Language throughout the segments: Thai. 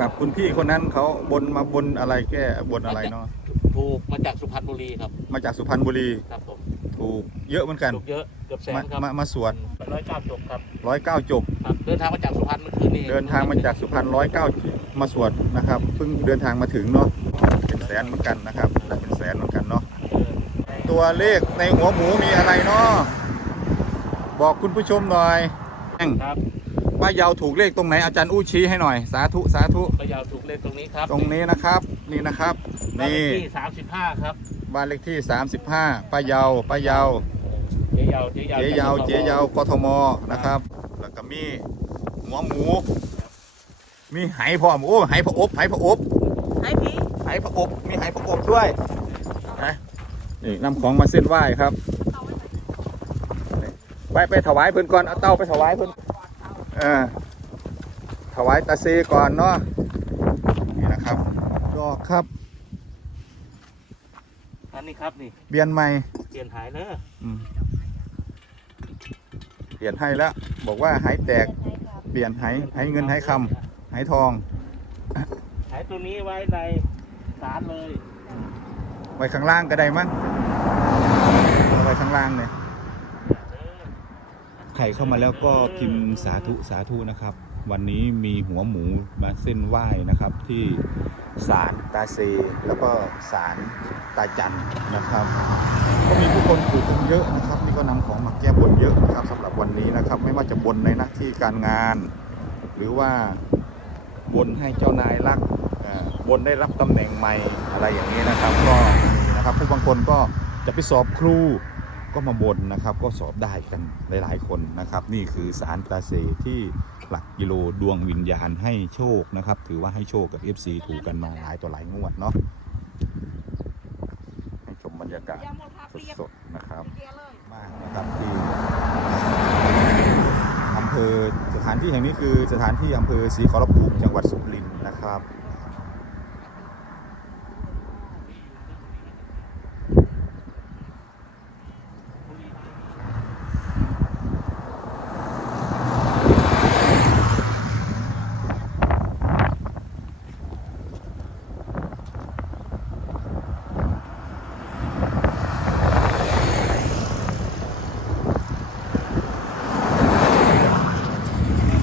กับคุณพี่คนนั้นเขาบนมาบนอะไรแก้บนอะไรเนาะถูกมาจากสุพรรณบุรีครับมาจากสุพรรณบุรีครับผมถูกเยอะเหมือนกันถูกเยอะเกือบแสมานครับมามาสวดร้อยเก้าจบครับร้อยเก้าจบครับเดินทางมาจากสุพรรณเมื่อคืนนี้เดินทางมาจากสุพรรณร้อยเก้ามาสวดนะครับเพิ่งเดินทางมาถึงเนาะเป็นแสนเหมือนกันนะครับได้เป็นแสนเหมือนกันเนาะเออตัวเลขในหัวหมูมีอะไรเนาะบอกคุณผู้ชมหน่อยครับ ป้าเยาวถูกเลขตรงไหนอาจารย์อู้ชี้ให้หน่อยสาธุสาธุพะเยาถูกเลขตรงนี้ครับตรงนี้นะครับนี่นะครับบ้านเลนี่ขที่สามสิบห้าครับบ้านเลขที่ 35ป้าเยาวป้าเยาว เจ๊เยาเจ๊เยาเจ๊เยาวเจ๊เยาวกทมนะครับ แล้วก็มีหัวหมู มีไหพร้อมโอ้ไหพระอบไหพระอบไอ้พี่ไหพระอบมีไหพระอบด้วยนะนี่นำของมาเส้นไหว้ครับนี่ไปไปถวายเพิ่นก่อนเอาเต้าไปถวายเพิ่น เออถวายตาเซก่อนเนาะนี่นะครับ ดอกครับ อันนี้ครับนี่เปลี่ยนใหม่เปลี่ยนหายเนอะอืมเปลี่ยนให้แล้ว บอกว่าหายแตก เปลี่ยนหายหายเงินหายคำหายทอง หายตัวนี้ไว้ในศาลเลย ไว้ข้างล่างก็ได้มั้งเอาไว้ข้างล่างเนี่ยใค รเข้ามาแล้วก็พิมพ์สาธุสาธุนะครับ วันนี้มีหัวหมูมาเส้นไหว้นะครับ ที่ศาลตาเซแล้วก็ศาลตาจันนะครับ ก็มีผู้คนถูกกันเยอะนะครับนี่ก็นำของมาแก้บนเยอะนะครับสำหรับวันนี้นะครับ ไม่ว่าจะบนในหน้าที่การงาน หรือว่าบนให้เจ้านายรักบนได้รับตำแหน่งใหม่อะไรอย่างนี้นะครับ ก็นะครับผู้บางคนก็จะไปสอบครู ก็มาบนนะครับก็สอบได้กันหลาย ๆ คนนะครับ นี่คือสารตาเซที่หลักกิโลดวงวิญญาณให้โชคนะครับ ถือว่าให้โชคกับ FC ถูกกันมาหลายต่อหลายงวดเนาะให้ชมบรรยากาศสดๆนะครับมากนะครับที่อำเภอสถานที่แห่งนี้คือสถานที่อำเภอศรีขอรภูมิจังหวัดสุรินทร์นะครับ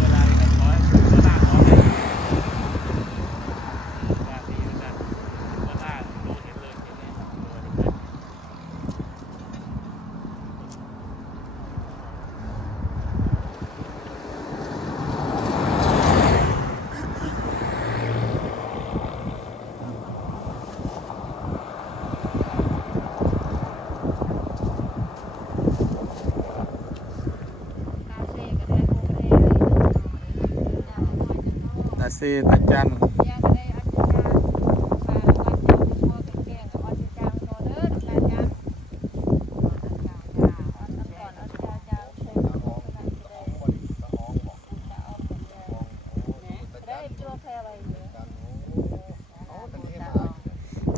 เวลาที่เขาขอให้ตัวหน้าขอให้ว่าดีนะครับตัวหน้าดูเห็นเลยเห็นไหมตัวเห็นไหม ตาเซตาจันน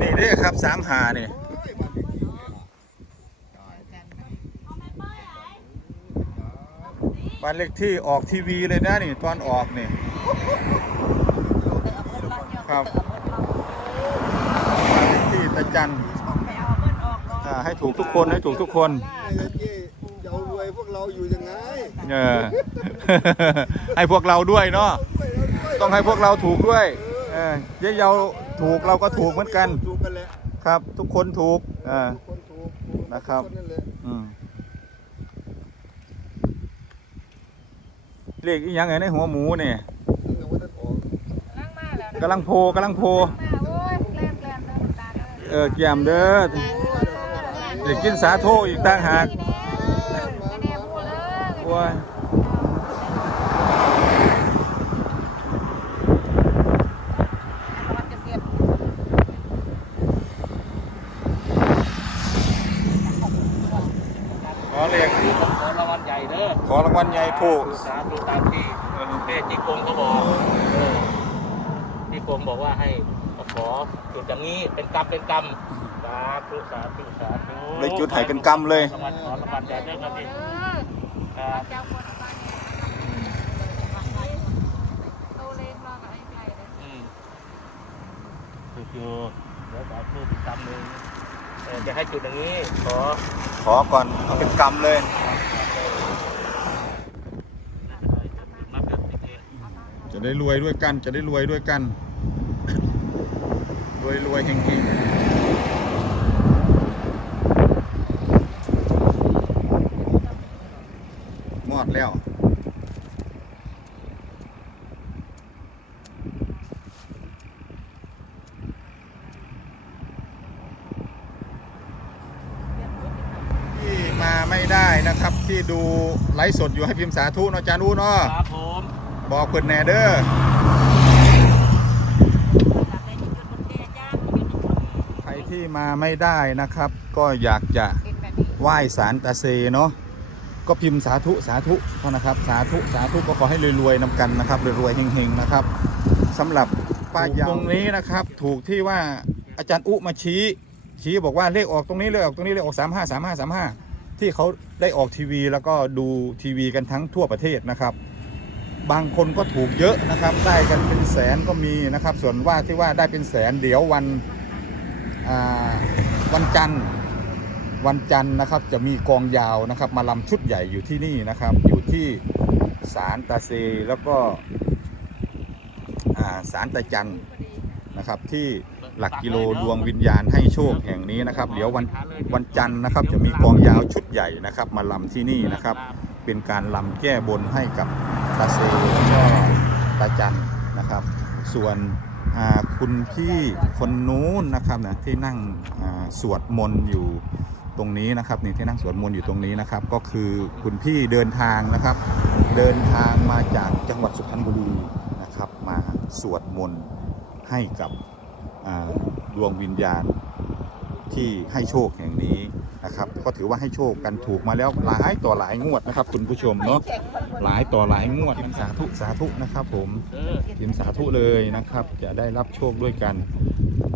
ี่เด้อครับสามหานี่บ้านเลขที่ออกทีวีเลยนะนี่ตอนออกนี่ ครับบ้านเลขที่ตาจันอ่าให้ถูกทุกคนให้ถูกทุกคนเจ๊จะเอารวยพวกเราอยู่ยังไงเออให้พวกเราด้วยเนาะไม่เราด้วยต้องให้พวกเราถูกด้วยเออเย้เยาถูกเราก็ถูกเหมือนกันถูกกันแหละครับ ทุกคนถูกอ่าทุกคนถูกนะครับทุกนนั่นแหละอืมเลขอีหยังไงในหัวหมูเนี่ย ถึงกับว่าท่านออก กำลังโพกำลังโพเออเกี่ยมเด้อเดี๋ยวกินสาโทอีกต่างหากโอ้ยขอเลขขอรางวัลใหญ่เด้อขอรางวัลใหญ่ถูกสาธุตามที่แม่จีกงเขาบอกเออจี กงบอกว่าให้มาขอจุดอย่างนี้เป็นกรรมเป็นกรรมสาธุสาธุสาธุเลยจุดไห่เป็นกรรมเลยรางวัลขอรางวัลใหญ่เด้อครับพี่ครับอืมอยู่เดี๋ยวจะเอาทูบอีกกำหนึ่งเออจะให้จุดอย่างนี้ขอขอก่อนเอาเป็นกำเลยนับแบบนี้จะได้รวยด้วยกัน จะได้รวยด้วยกัน รวยรวยเฮงเฮงมอดแล้วที่มาไม่ได้นะครับที่ดูไลฟ์สดอยู่ให้พิมพ์สาธุเนาะจานุเนาะครับผมบอกเพิ่นแหน่เด้อ ใคร ที่มาไม่ได้นะครับ ก็อยากจะไหว้สารตาเซเนาะก็พิมพ์สาธุสาธุเท่านะครับ สาธุสาธุก็ขอให้รวยๆนำกันนะครับรวยๆเฮงๆนะครับสำหรับป้ายาตรงนี้นะครับ ถูกที่ว่าอาจารย์อุมาชี้ ชี้บอกว่าเลขออกตรงนี้เลขออกตรงนี้เลขออกสามห้าสามห้าสามห้าที่เขาได้ออกทีวีแล้วก็ดูทีวีกันทั้งทั่วประเทศนะครับ บางคนก็ถูกเยอะนะครับ ได้กันเป็นแสนก็มีนะครับ ส่วนว่าที่ว่าได้เป็นแสนเดี๋ยววัน วันจันทร์วันจันทร์นะครับจะมีกองยาวนะครับ มาลำชุดใหญ่อยู่ที่นี่นะครับ อยู่ที่ศาลตาเซแล้วก็อ่าศาลตาจันนะครับที่หลักกิโลดวงวิญญาณให้โชคแห่งนี้นะครับเดี๋ยววันวันจันทร์นะครับจะมีกองยาวชุดใหญ่นะครับ มาลำที่นี่นะครับ เป็นการลำแก้บนให้กับตาเซแล้วก็ตาจันนะครับ ส่วน คุณพี่คนนู้นนะครับนะที่นั่งสวดมนต์อยู่ตรงนี้นะครับนี่ที่นั่งสวดมนต์อยู่ตรงนี้นะครับ ก็คือคุณพี่เดินทางนะครับ เดินทางมาจากจังหวัดสุพรรณบุรีนะครับ มาสวดมนต์ให้กับดวงวิญญาณที่ให้โชคแห่งนี้ นะครับก็ถือว่าให้โชคกันถูกมาแล้วหลายต่อหลายงวดนะครับ คุณผู้ชมเนาะหลายต่อหลายงวดสาธุสาธุนะครับ ผมเออพิมพ์สาธุเลยนะครับ จะได้รับโชคด้วยกัน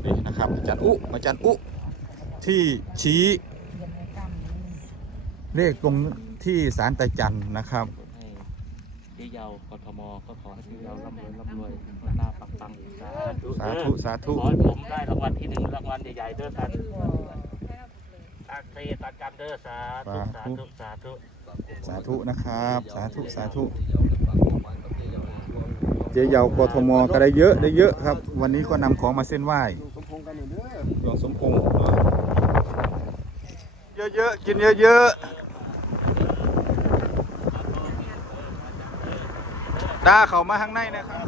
นี่นะครับอาจารย์อุอาจารย์อุที่ชี้เลขตรงที่สารตาจันนะครับให้เจ๊เยาวกทมก็ขอให้เจ๊เยาวร่ำรวยร่ำรวยหน้าปังๆสาธุสาธุสาธุขอให้ผมได้รางวัลที่หนึ่งรางวัลใหญ่ๆเด้อท่าน ตาเซตาจันเด้อสาธุสาธุสาธุสาธุนะครับ สาธุสาธุเจ๊เยาวกทมก็ได้เยอะได้เยอะครับ วันนี้ก็นำของมาเส้นไหว้สมพงษ์กันหน่อยเด้อหลวงสมพงษ์เยอะๆกินเยอะๆตาเขามาข้างในนะครับ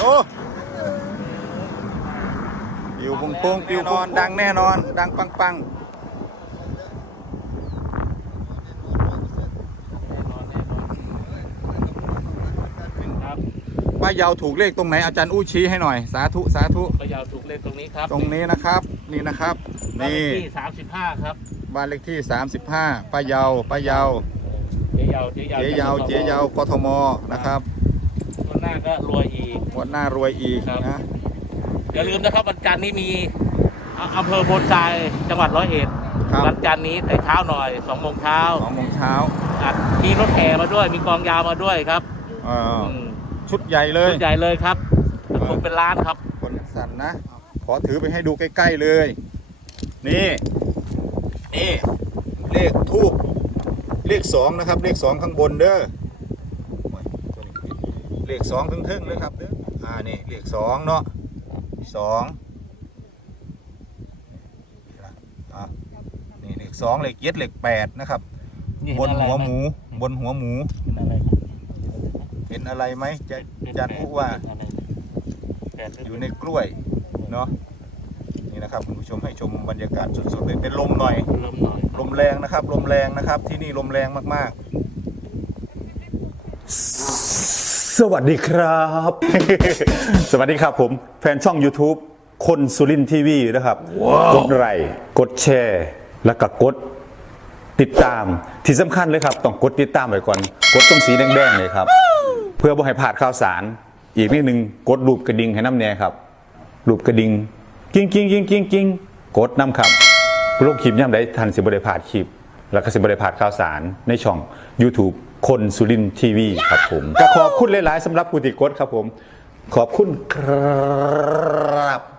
โอ้ปิว พงพงปิวพงดังแน่นอน ดังปังปังครับป้ายาวถูกเลขตรงไหนอาจารย์อู้ชี้ให้หน่อย สาธุสาธุพยาวถูกเลขตรงนี้ครับ ตรงนี้นะครับ นี่นะครับบ้านเลนี่ขที่สามสิบห้าครับบ้านเลขที่ 35ป้ายาวป้ายาวเจ๊เยาวเจ๊เยาวเจ๊ยาวเจ๊ยาวกทมนะครับคนหน้าก็รวยอีกงวันหน้ารวยอีกครับนะ อย่าลืมนะครับวันจันทร์นี้มีออำเภอโพนทรายจังหวัดร้อยเอ็ดครับ วันจันทร์นี้แต่เช้าหน่อยสองโมงเช้าสองโมงเช้าอัดมีรถแห่มาด้วย มีกองยาวมาด้วยครับเอ่อมชุดใหญ่เลย ชุดใหญ่เลยครับถูกเป็นล้านครับ คนสั่นนะ ขอถือไปให้ดูใกล้ ๆเลย นี่ นี่ เลขทูบเลขสองนะครับ เลขสองข้างบนเด้อโอ้ยเลขสองทึ่งๆเลยครับเด้ออ่านี่เลขสองเนาะ สองอะนี่เลขสองเลขเจ็ดเลขแปดนะครับ บนหัวหมู บนหัวหมู เห็นอะไรไหมจะจะพูดว่า อยู่ในกล้วย เนาะนี่นะครับคุณผู้ชมให้ชมบรรยากาศสดๆเลยเป็นลมหน่อยเริ่มหน่อยลมแรงนะครับ ลมแรงนะครับ ที่นี่ลมแรงมาก สวัสดีครับ สวัสดีครับผมแฟนช่อง YouTube คนสุรินทีวีนะครับ กดไลค์กดแชร์ แล้วก็กดติดตามที่สำคัญเลยครับ ต้องกดติดตามไว้ก่อน กดตรงสีแดงๆเลยครับ เพื่อบ่ให้พลาดข่าวสาร อีกนิดนึงกดรูปกระดิ่งให้น้ำแน่ครับ รูปกระดิ่งกิ้งกิ้งกิ้งกิ้งกิ้งกดน้ำครับโลกคลิปย่ำได้ทันสิบริพลาดคลิป แล้วก็สิบริพาดข่าวสารในช่อง YouTube คนสุรินทีวีครับผม ก็ขอบคุณหลาย ๆสำหรับผู้ติดกดครับผม ขอบคุณครับ